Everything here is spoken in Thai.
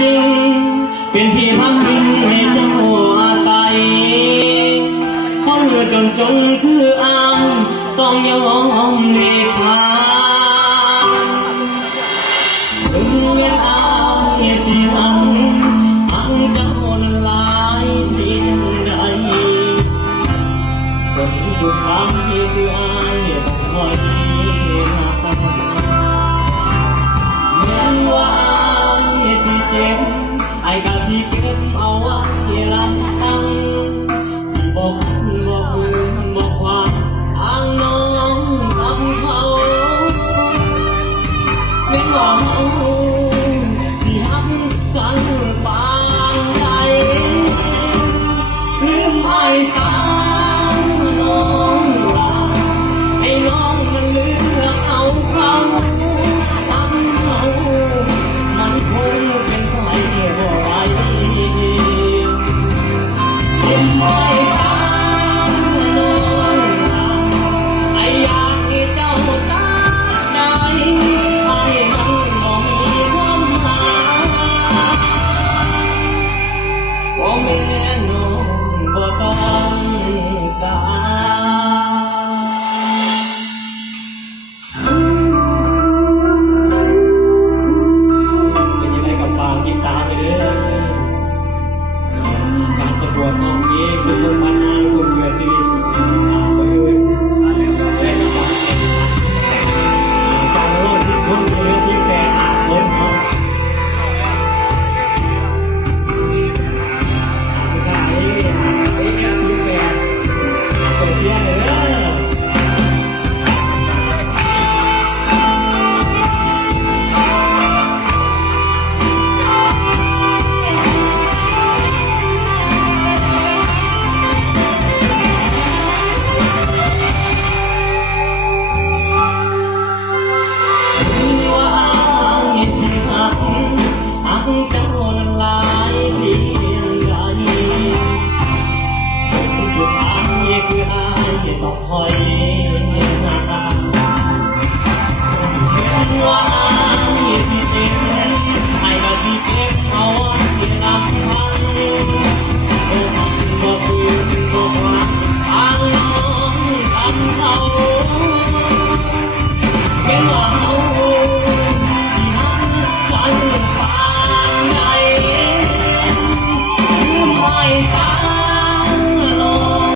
จริงเป็นที่พักพิงให้เจ้าอาศัยคนจนคืออายต้องยอมเนคาถึงแม้อายที่หันอังเจ้านั้นหลายเพียงใดจนสุดท้ายคืออายต้องคอยไอ้กะที่เก็บเอาไว้ลำพังที่บอกคันบอกคืนบอกความทางน้องกับเขาเป็นหวังที่หักกันปานใดลืมไอ้สาวน้องลาให้น้องมันเลือกเอาเขาทำเขามันคงเป็นไปบ่ไหวยิ้มไว้ตามน้องไอ้อยากให้เจ้าตัดใจให้มันบ่มีความหมายบ่แม่น้องบ่ต้องการติดตามไปเด้อการประกวดน้องนี้คือคนพันนาคนเกิดสิริไปเลยและก็การรอดที่คนเรือที่แปดคนเนาะไอ้แค่ที่แปดไปเที่ยวเลยคืออายต้องคอย